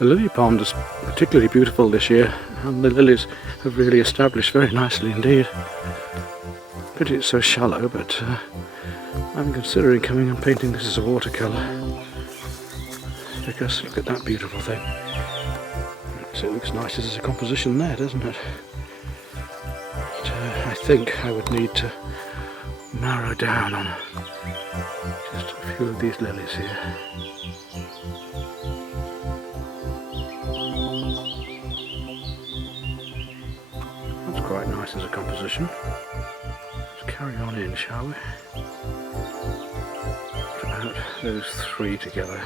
The lily pond is particularly beautiful this year, and the lilies have really established very nicely indeed. Pity it's so shallow, but I'm considering coming and painting this as a watercolour, because look at that beautiful thing. So it looks nice as a composition there, doesn't it? But, I think I would need to narrow down on just a few of these lilies here. That's quite nice as a composition. Let's carry on in, shall we? Put out those three together.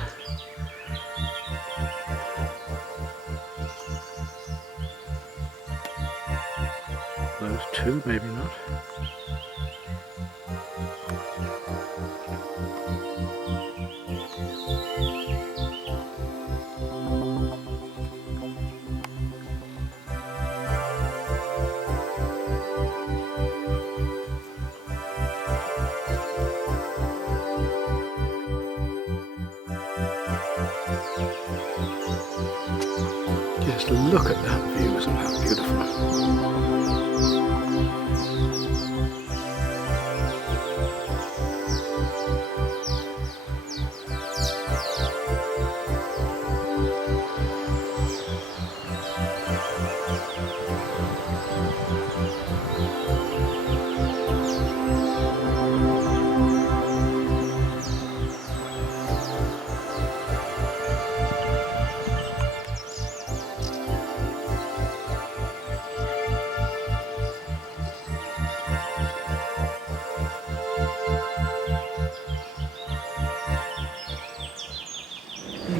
Those two, maybe not. Just look at that view, isn't that beautiful?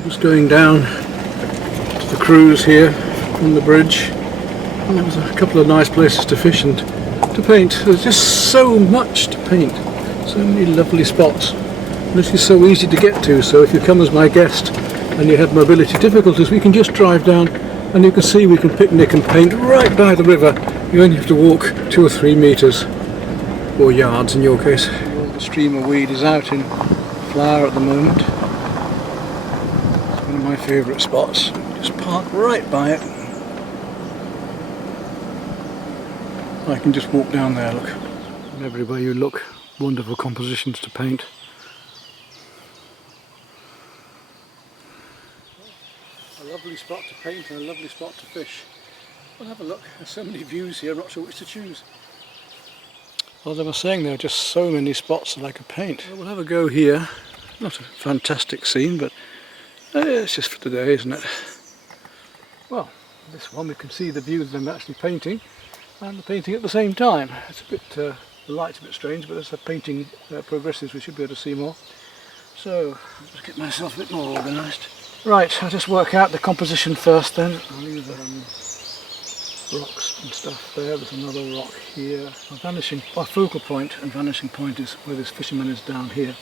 Just going down to the Creuse here from the bridge, and there was a couple of nice places to fish and to paint. There's just so much to paint, so many lovely spots. And this is so easy to get to, so if you come as my guest and you have mobility difficulties, we can just drive down and you can see we can picnic and paint right by the river. You only have to walk 2 or 3 metres, or yards in your case. The stream of weed is out in flower at the moment. One of my favourite spots. Just park right by it. I can just walk down there, look. And everywhere you look, wonderful compositions to paint. A lovely spot to paint and a lovely spot to fish. Well, have a look. There's so many views here, I'm not sure which to choose. Well, they were saying there are just so many spots that I could paint. Well, we'll have a go here. Not a fantastic scene, but it's just for today, isn't it? Well, this one we can see the view of them actually painting and the painting at the same time. It's a bit, the light's a bit strange, but as the painting progresses we should be able to see more. So, I'll just get myself a bit more organised. Right, I'll just work out the composition first then. I'll leave rocks and stuff there. There's another rock here. Our focal point and vanishing point is where this fisherman is down here.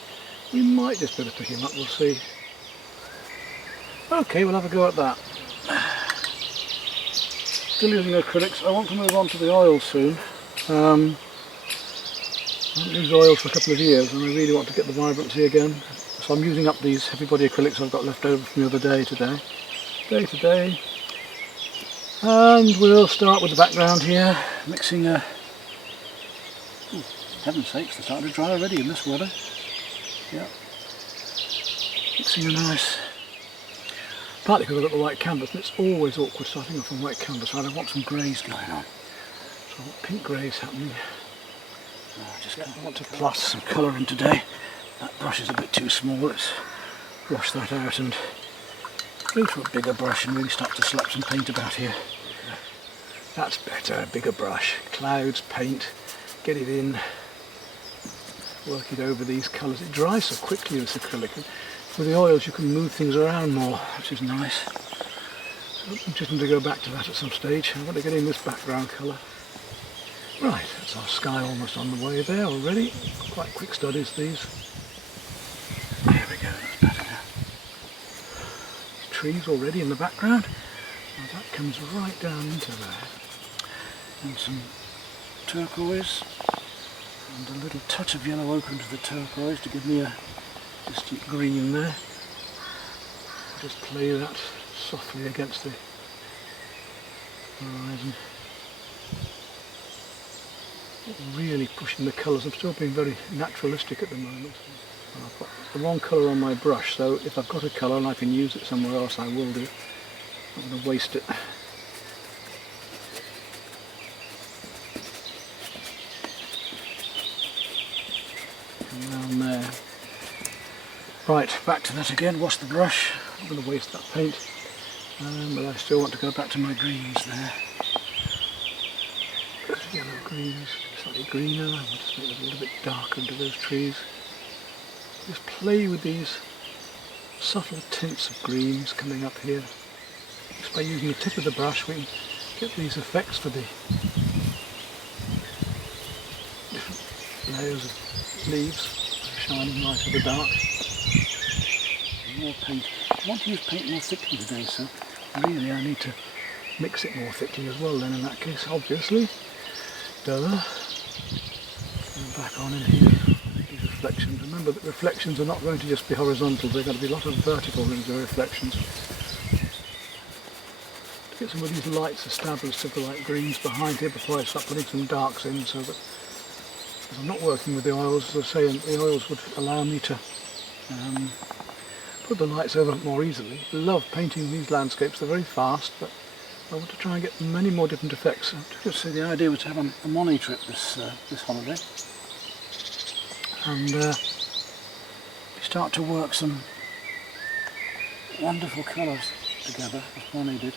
We might just be able to pick him up, we'll see. Okay, we'll have a go at that. Still using acrylics. I want to move on to the oil soon. I haven't used oil for a couple of years and I really want to get the vibrancy again. So I'm using up these heavy body acrylics I've got left over from the other day today. And we'll start with the background here, mixing a... Ooh, heaven's sakes, they're starting to dry already in this weather. Yeah. Mixing a nice... Partly because I've got the white canvas, and it's always awkward starting off on white canvas, right? I want some greys going on. So I want pink greys happening. I want to plot some colour in today. That brush is a bit too small, let's wash that out and go to a bigger brush and really start to slap some paint about here. That's better, a bigger brush. Clouds, paint, get it in, work it over these colours. It dries so quickly with acrylic. With the oils you can move things around more, which is nice. So I'm interested to go back to that at some stage. I want to get in this background colour. Right, that's our sky almost on the way there already. Quite quick studies these. There we go, that's better now. Trees already in the background. Now that comes right down into there. And some turquoise. And a little touch of yellow ochre into the turquoise to give me a distant green there. Just play that softly against the horizon. Not really pushing the colours, I'm still being very naturalistic at the moment. I've got the wrong colour on my brush, so if I've got a colour and I can use it somewhere else, I will do. I'm not going to waste it. Around there. Right, back to that again, wash the brush. I'm going to waste that paint, but I still want to go back to my greens there. Yellow greens, slightly greener, I'll just make it a little bit darker into those trees. Just play with these subtle tints of greens coming up here. Just by using the tip of the brush we can get these effects for the different layers of leaves, shining light of the dark. More paint. I want to use paint more thickly today, so really I need to mix it more thickly as well then in that case, obviously. Duh. And back on in here. These reflections. Remember that reflections are not going to just be horizontal, they're going to be a lot of vertical reflections. To get some of these lights established of the light greens behind here before I start putting some darks in, so that as I'm not working with the oils, as I say, the oils would allow me to put the lights over more easily. I love painting these landscapes, they're very fast, but I want to try and get many more different effects. Just so the idea was to have a Monet trip this holiday, and start to work some wonderful colours together, as Monet did,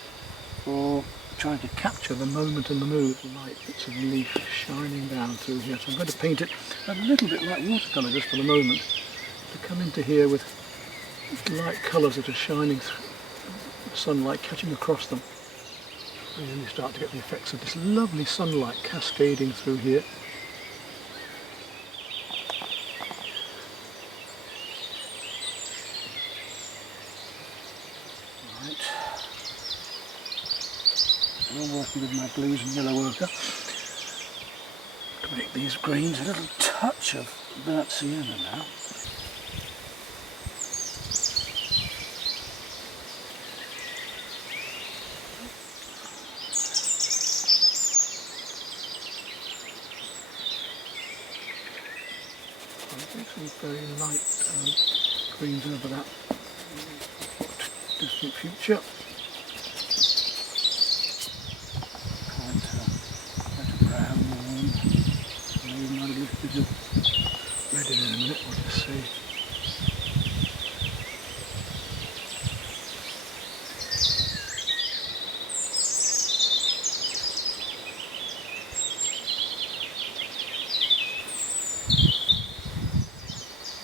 for trying to capture the moment and the mood. Light bits of leaf shining down through here. So I'm going to paint it a little bit like watercolour just for the moment, to come into here with light colours that are shining through the sunlight, catching across them. And then you start to get the effects of this lovely sunlight cascading through here. Right. Still working with my blues and yellow ochre to make these greens a little touch of burnt sienna now. Some very light greens over that distant future. Quite a brown one. Maybe might have a little bit of red in a minute, we'll just see.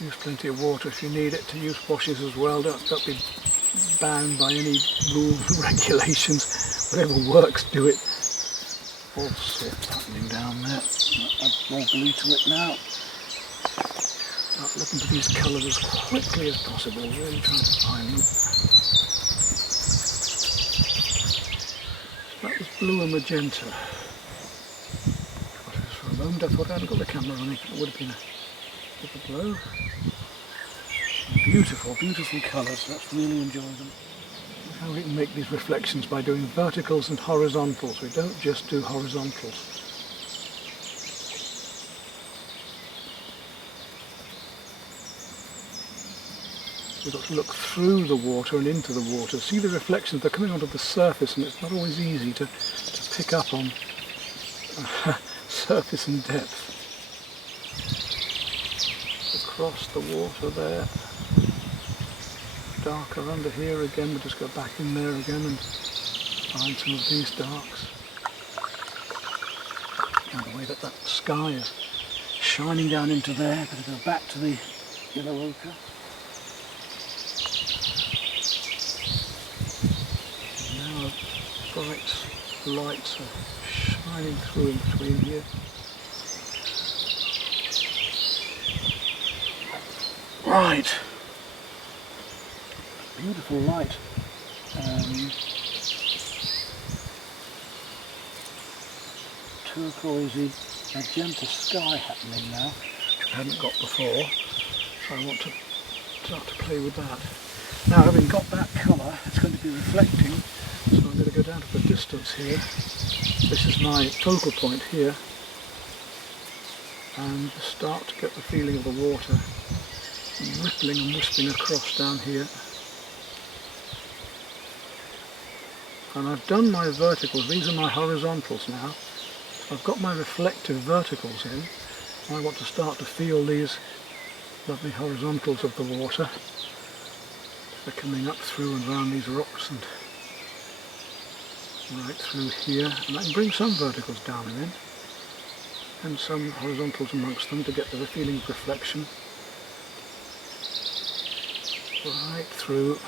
Use plenty of water if you need it. To use washes as well. Don't be bound by any rules and regulations. Whatever works, do it. All sorts happening down there. Add more blue to it now. Start looking for these colours as quickly as possible. Really trying to find them. That was blue and magenta. For a moment I thought I hadn't got the camera running. It would have been a bit of a blow. Beautiful, beautiful colours. Let's really enjoy them. Look how we can make these reflections by doing verticals and horizontals. We don't just do horizontals. We've got to look through the water and into the water. See the reflections, they're coming onto the surface, and it's not always easy to pick up on surface and depth. Across the water there. Darker under here again, we'll just go back in there again and find some of these darks. And the way that sky is shining down into there, going to go back to the yellow ochre. And now bright lights are shining through in between here. Right. Beautiful light. Turquoisey magenta sky happening now, which I hadn't got before, so I want to start to play with that. Now, having got that colour, it's going to be reflecting, so I'm going to go down to the distance here. This is my focal point here, and start to get the feeling of the water rippling and wisping across down here. And I've done my verticals, these are my horizontals now. So I've got my reflective verticals in. I want to start to feel these lovely horizontals of the water. They're coming up through and around these rocks and right through here. And I can bring some verticals down and in, and some horizontals amongst them to get the feeling of reflection. Right through.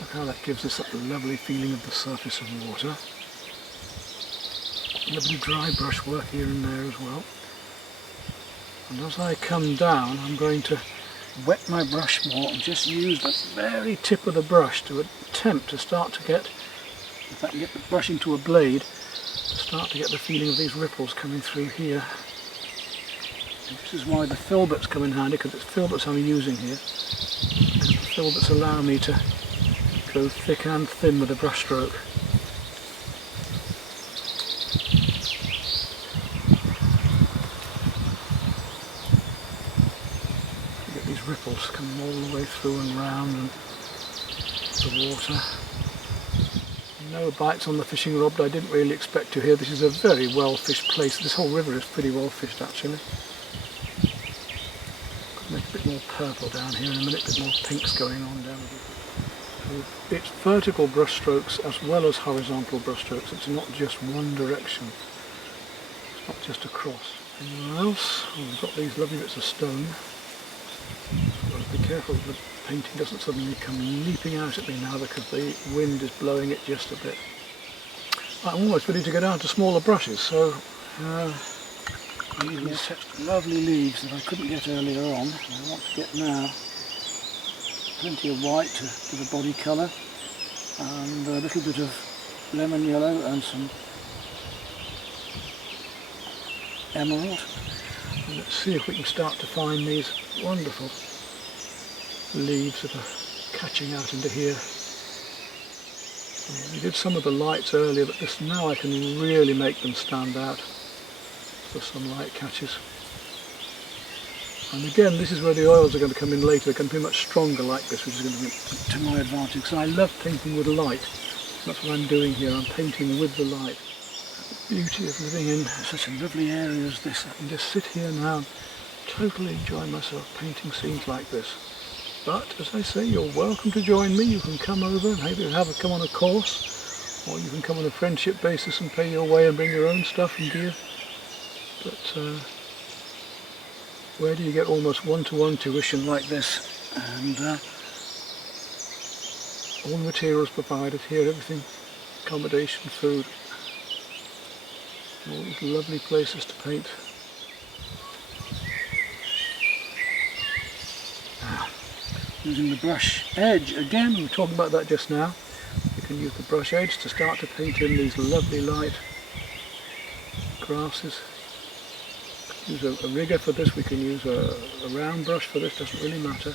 Look how that gives us that lovely feeling of the surface of water. Lovely dry brush work here and there as well. And as I come down, I'm going to wet my brush more and just use the very tip of the brush to attempt to start to get, if I can get the brush into a blade, to start to get the feeling of these ripples coming through here. And this is why the filberts come in handy, because it's filberts I'm using here. Because the filberts allow me to go thick and thin with the brush stroke. You get these ripples coming all the way through and round and the water. No bites on the fishing rod, but I didn't really expect to here. This is a very well fished place. This whole river is pretty well fished actually. Could make a bit more purple down here in a minute, a bit more pinks going on down here. It's vertical brush strokes as well as horizontal brush strokes. It's not just one direction. It's not just across. Anywhere else? Oh, we've got these lovely bits of stone. So I've got to be careful that the painting doesn't suddenly come leaping out at me now because the wind is blowing it just a bit. I'm almost ready to go down to smaller brushes, so I'm using these lovely leaves that I couldn't get earlier on. I want to get now. Plenty of white to give a body colour, and a little bit of lemon yellow and some emerald. And let's see if we can start to find these wonderful leaves that are catching out into here. We did some of the lights earlier, but this now I can really make them stand out for some light catches. And again, this is where the oils are going to come in later. They're going to be much stronger like this, which is going to be to my advantage. So I love painting with light. That's what I'm doing here. I'm painting with the light. The beauty of living in such a lovely area as this. I can just sit here now and totally enjoy myself painting scenes like this. But as I say, you're welcome to join me. You can come over and maybe come on a course, or you can come on a friendship basis and pay your way and bring your own stuff and gear. But where do you get almost one-to-one tuition like this? And all the materials provided here, everything, accommodation, food, all these lovely places to paint. Using the brush edge again, we were talking about that just now. You can use the brush edge to start to paint in these lovely light grasses. Use a rigger for this, we can use a round brush for this, doesn't really matter.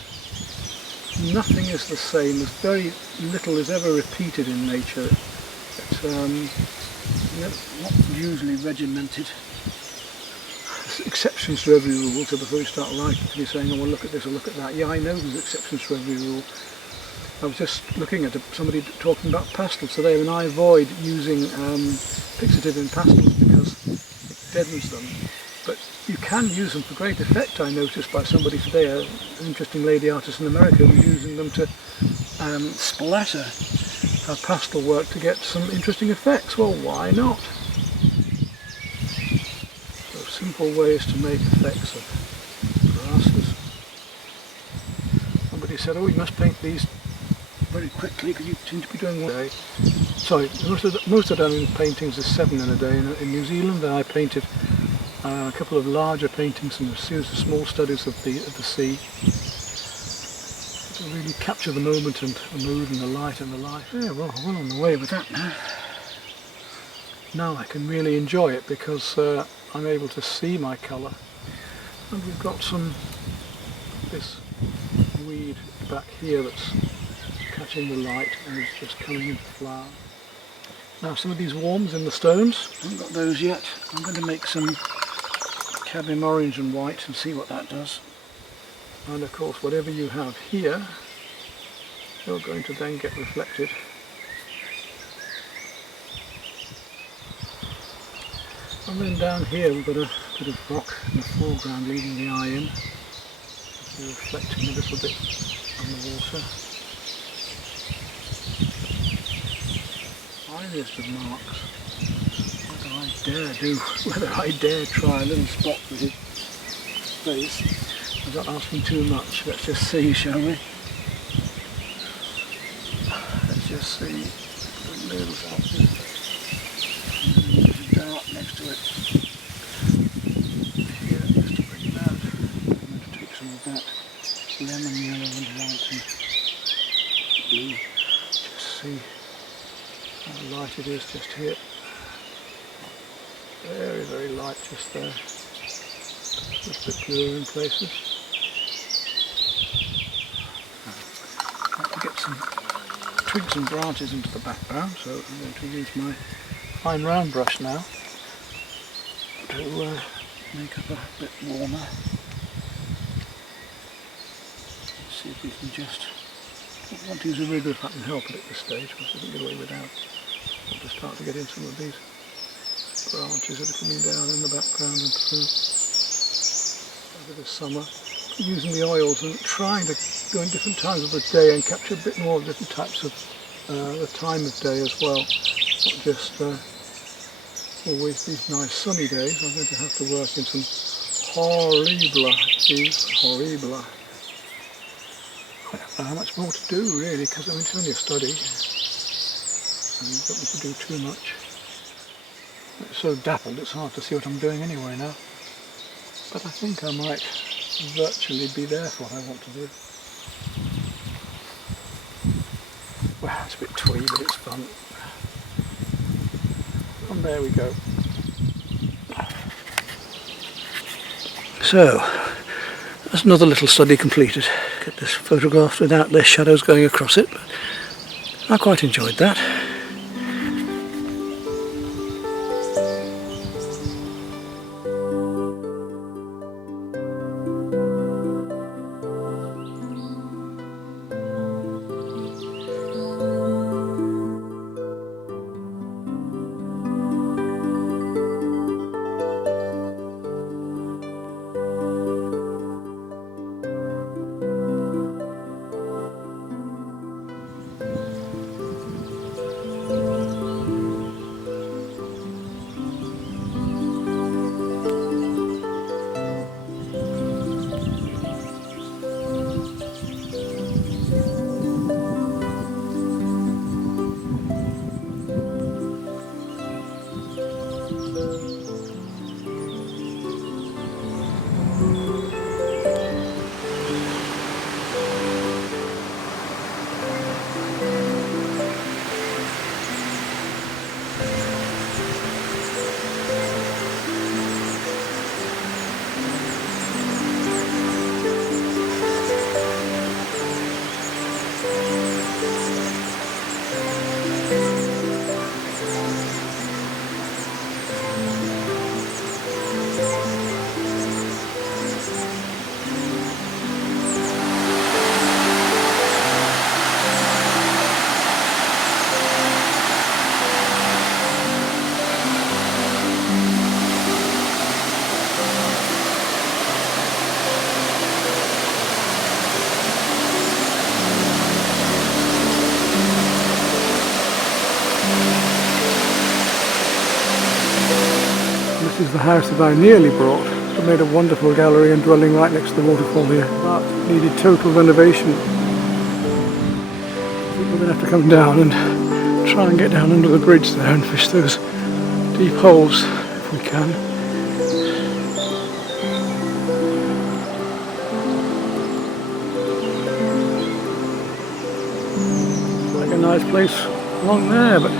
Nothing is the same, there's very little is ever repeated in nature. It's not usually regimented. There's exceptions to every rule, so before you start writing to be saying, oh well, look at this or look at that. Yeah, I know there's exceptions to every rule. I was just looking at somebody talking about pastels today, and I avoid using fixative in pastels because it deadens them. But you can use them for great effect. I noticed by somebody today, an interesting lady artist in America, who's using them to splatter her pastel work to get some interesting effects. Well, why not? So simple ways to make effects of grasses. Somebody said, oh, you must paint these very quickly because you seem to be doing one day. Sorry, most of the paintings is 7 in a day. In New Zealand I painted a couple of larger paintings and a series of small studies of the sea to really capture the moment and the mood and the light and the life. Yeah, well, I'm on the way with that now. Now I can really enjoy it because I'm able to see my colour. And we've got this weed back here that's catching the light and is just coming into flower. Now some of these worms in the stones, I haven't got those yet. I'm going to make some cadmium orange and white and see what that does. And of course whatever you have here, you're going to then get reflected. And then down here we've got a bit of rock in the foreground leading the eye in. So reflecting a little bit on the water. Finest of marks. Whether I dare try a little spot with his face. I'm not asking too much. Let's just see, shall we? Let's just see. Put a little spot there. There's a dart next to it. Here, just to bring that. I'm going to take some of that lemon yellow and white and blue. Just see how light it is just here. Very, very light just there. Just a bit bluer in places. I'd like to get some twigs and branches into the background, so I'm going to use my fine round brush now to make up a bit warmer. Let's see if we can just... I don't want to use a rigger if I can help it at this stage, because I doesn't get away without. I'll just start to get in some of these branches that are coming down in the background and through over the summer. Using the oils and trying to go in different times of the day and capture a bit more of different types of the time of day as well. Not just always these nice sunny days. I'm going to have to work in some horrible. I don't know how much more to do really, because I mean, it's only a study. So you don't need to do too much. It's so dappled it's hard to see what I'm doing anyway now. But I think I might virtually be there for what I want to do. Well, it's a bit twee, but it's fun. And there we go. So, that's another little study completed. Get this photographed without less shadows going across it. But I quite enjoyed that. This is the house that I nearly bought. It made a wonderful gallery and dwelling right next to the waterfall here, but needed total renovation. We're going to have to come down and try and get down under the bridge there and fish those deep holes if we can. Like a nice place along there, but